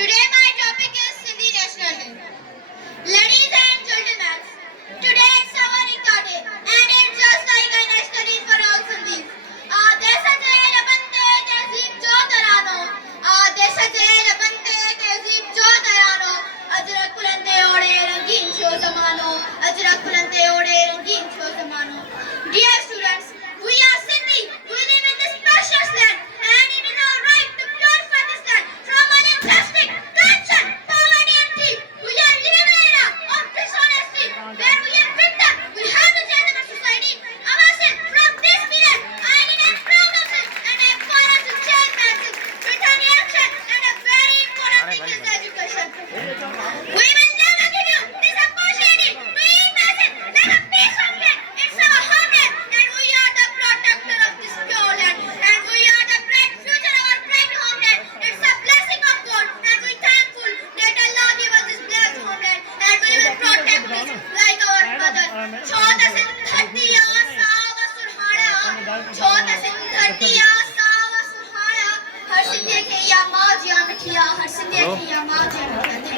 Today my topic is Sindhi National Day. Ladies and gentlemen, today it's our Ekta Day and it's just like a national day for all Sindhis. देशाचे बनते तहजीब जो तरानो देशाचे बनते तहजीब जो तरानो अजरक बुलंदे ओढ़े रंगीन शो जमानो अजरक बुलंदे ओढ़े रंगीन शो जमानो. Dear students, we are Sindhi. We live in this precious land and it is our right to purify this land from unjust corruption, poverty and thief. We are living in an era of dishonesty where we are victim. We have to change our society ourselves from this period. I am proud of it and I am for us to change myself with an action and a very important thing is education. We will never give you this opportunity to imagine like a piece of land. It's our homeland and we are the protector of this pure land and we are the bright future of our bright homeland. It's a blessing of God and we thankful that Allah gave us this blessed homeland and we will protect this like our mother. छोटा सिंह धरतिया सावा सुरहाड़ा छोटा सिंह धरतिया सावा सुरहाड़ा हर सिंह देखे या माँ जिया मिठिया हर सिंह देखे या माँ जिया मिठिया.